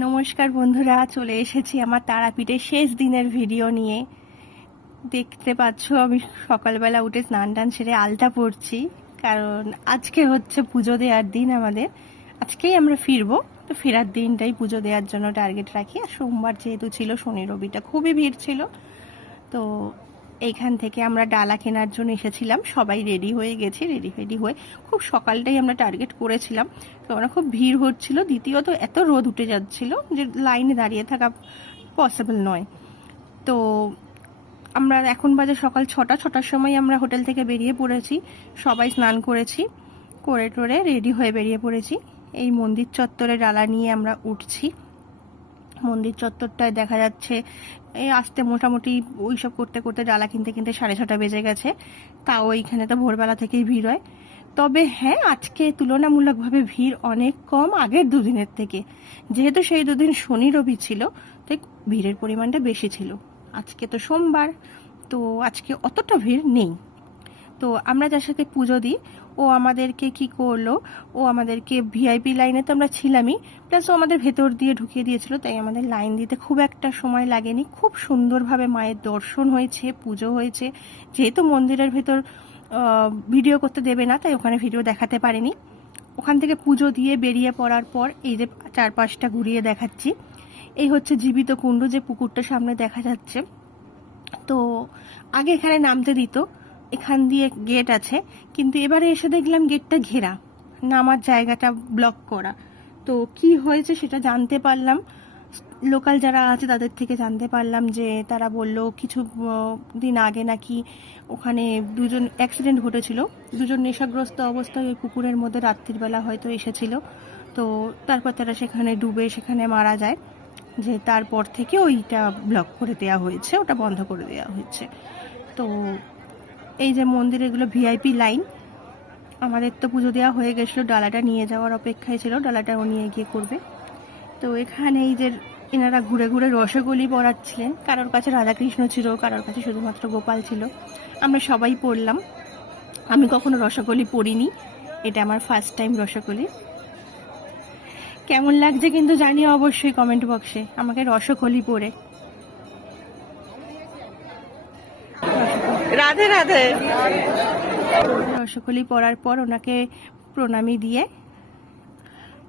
নমস্কার বন্ধুরা, চলে এসেছি আমার তারাপীঠের শেষ দিনের ভিডিও নিয়ে। দেখতে পাচ্ছ আমি সকালবেলা উঠে স্নান টান সেরে আলতা পরছি, কারণ আজকে হচ্ছে পুজো দেওয়ার দিন আমাদের। আজকেই আমরা ফিরবো, তো ফেরার দিনটাই পুজো দেওয়ার জন্য টার্গেট রাখি। আর সোমবার যেহেতু ছিল, শনি রবিটা খুবই ভিড় ছিল। তো এইখান থেকে আমরা ডালা কেনার জন্য এসেছিলাম, সবাই রেডি হয়ে গেছি। রেডি হয়ে খুব সকালটাই আমরা টার্গেট করেছিলাম, তো আমরা খুব ভিড় হচ্ছিল। দ্বিতীয়ত এত রোদ উঠে যাচ্ছিল যে লাইনে দাঁড়িয়ে থাকা পসিবল নয়। তো আমরা এখন বাজে সকাল 6টার সময় আমরা হোটেল থেকে বেরিয়ে পড়েছি। সবাই স্নান করেছি, করে টোরে রেডি হয়ে বেরিয়ে পড়েছি। এই মন্দির চত্বরে ডালা নিয়ে আমরা উঠছি। মন্দির চত্বরটায় দেখা যাচ্ছে এই আসতে মোটামুটি ওইসব করতে করতে ডালা কিনতে 6:30 বেজে গেছে। তাও এইখানে তো ভোরবেলা থেকেই ভিড় হয়। তবে হ্যাঁ, আজকে তুলনামূলকভাবে ভিড় অনেক কম আগের দুদিনের থেকে। যেহেতু সেই দুদিন শনি রবি ছিল, তাই ভিড়ের পরিমাণটা বেশি ছিল। আজকে তো সোমবার, তো আজকে অতটা ভিড় নেই। তো আমরা যার সাথে পুজো দিই, ও আমাদেরকে কি করলো, ও আমাদেরকে ভিআইপি লাইনে তো আমরা ছিলামই, প্লাস ও আমাদের ভেতর দিয়ে ঢুকিয়ে দিয়েছিল। তাই আমাদের লাইন দিতে খুব একটা সময় লাগেনি। খুব সুন্দরভাবে মায়ের দর্শন হয়েছে, পুজো হয়েছে। যেহেতু মন্দিরের ভেতর ভিডিও করতে দেবে না, তাই ওখানে ভিডিও দেখাতে পারিনি। ওখান থেকে পুজো দিয়ে বেরিয়ে পড়ার পর এই যে চারপাশটা ঘুরিয়ে দেখাচ্ছি, এই হচ্ছে জীবিত কুণ্ড, যে পুকুরটা সামনে দেখা যাচ্ছে। তো আগে এখানে নামতে দিত, এখান দিয়ে গেট আছে, কিন্তু এবারে এসে দেখলাম গেটটা ঘেরা, নামার জায়গাটা ব্লক করা। তো কি হয়েছে সেটা জানতে পারলাম, লোকাল যারা আছে তাদের থেকে জানতে পারলাম যে তারা বলল কিছু দিন আগে নাকি ওখানে দুজন অ্যাক্সিডেন্ট ঘটেছিল। দুজন নেশাগ্রস্ত অবস্থায় ওই পুকুরের মধ্যে রাত্রিবেলা হয়তো এসেছিল। তো তারপর তারা সেখানে ডুবে সেখানে মারা যায়। যে তারপর থেকে ওইটা ব্লক করে দেওয়া হয়েছে, ওটা বন্ধ করে দেওয়া হয়েছে। তো এই যে মন্দির, এগুলো ভিআইপি লাইন। আমাদের তো পুজো দেওয়া হয়ে গেছিলো, ডালাটা নিয়ে যাওয়ার অপেক্ষায় ছিল, ডালাটা ও নিয়ে গিয়ে করবে। তো এখানে এই যে এনারা ঘুরে ঘুরে রসগোলি পড়াচ্ছিলেন। কারোর কাছে রাধাকৃষ্ণ ছিল, কারোর কাছে শুধুমাত্র গোপাল ছিল। আমরা সবাই পড়লাম। আমি কখনো রসগোলি পড়িনি, এটা আমার ফার্স্ট টাইম রসগোলি। কেমন লাগছে কিন্তু জানিও অবশ্যই কমেন্ট বক্সে আমাকে রসগোলি পড়ে। রাধে রাধে। রসগোলি পড়ার পর ওনাকে প্রণামী দিয়ে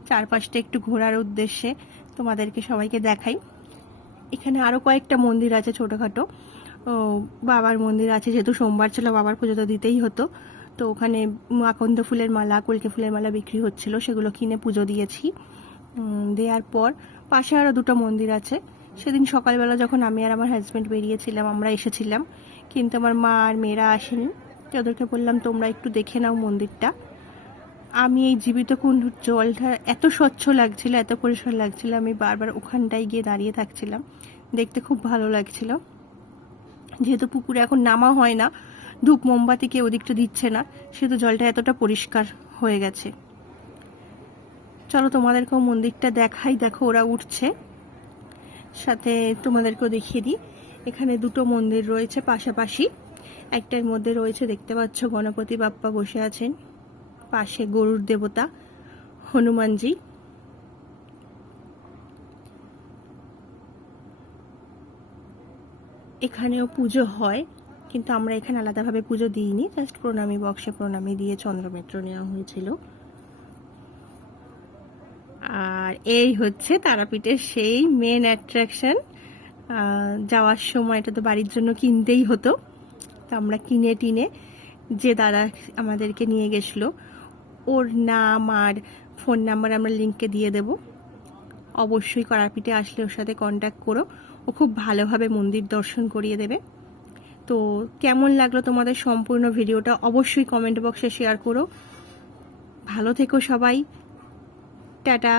চারপাশটা একটু ঘোরার উদ্দেশ্যে তোমাদেরকে সবাইকে দেখাই। এখানে আরও কয়েকটা মন্দির আছে ছোটোখাটো। বাবার মন্দির আছে, যেহেতু সোমবার ছিল বাবার পুজো তো দিতেই হতো। তো ওখানে আকন্দ ফুলের মালা, কলকে ফুলের মালা বিক্রি হচ্ছিল, সেগুলো কিনে পুজো দিয়েছি। দেওয়ার পর পাশে আরও দুটো মন্দির আছে। সেদিন সকালবেলা যখন আমি আর আমার হাজব্যান্ড বেরিয়েছিলাম, আমরা এসেছিলাম, কিন্তু আমার মা আর মেয়েরা আসেনি। ওদেরকে বললাম তোমরা একটু দেখে নাও মন্দিরটা। আমি এই জীবিত কুণ্ডুর জলটা এত স্বচ্ছ লাগছিল, এত পরিষ্কার লাগছিল, আমি বারবার ওখানটায় গিয়ে দাঁড়িয়ে থাকছিলাম। দেখতে খুব ভালো লাগছিল। যেহেতু পুকুরে এখন নামা হয় না, ধূপ মোমবাতি কেউ ওদিকটা দিচ্ছে না, সেহেতু জলটা এতটা পরিষ্কার হয়ে গেছে। চলো তোমাদেরকেও মন্দিরটা দেখাই। দেখো ওরা উঠছে, সাথে তোমাদেরকেও দেখিয়ে দিই। এখানে দুটো মন্দির রয়েছে পাশাপাশি। একটার মধ্যে রয়েছে, দেখতে পাচ্ছ, গণপতি বাপ্পা বসে আছেন, পাশে গরুর দেবতা হনুমানজি। এখানেও পুজো হয়, কিন্তু আমরা এখানে আলাদাভাবে পুজো দিইনি, জাস্ট প্রণামী বক্সে প্রণামী দিয়ে চন্দ্রমিত্র নেওয়া হয়েছিল। আর এই হচ্ছে তারাপীঠের সেই মেন অ্যাট্রাকশন। যাওয়ার সময় এটা তো বাড়ির জন্য কিনতেই হতো, তো আমরা কিনে টিনে, যে দাদা আমাদেরকে নিয়ে গেছিলো ওর নাম আর ফোন নাম্বার আমরা লিঙ্কে দিয়ে দেব। অবশ্যই তারাপীঠে আসলে ওর সাথে কন্ট্যাক্ট করো, ও খুব ভালোভাবে মন্দির দর্শন করিয়ে দেবে। তো কেমন লাগলো তোমাদের সম্পূর্ণ ভিডিওটা অবশ্যই কমেন্ট বক্সে শেয়ার করো। ভালো থেকো সবাই, টাটা।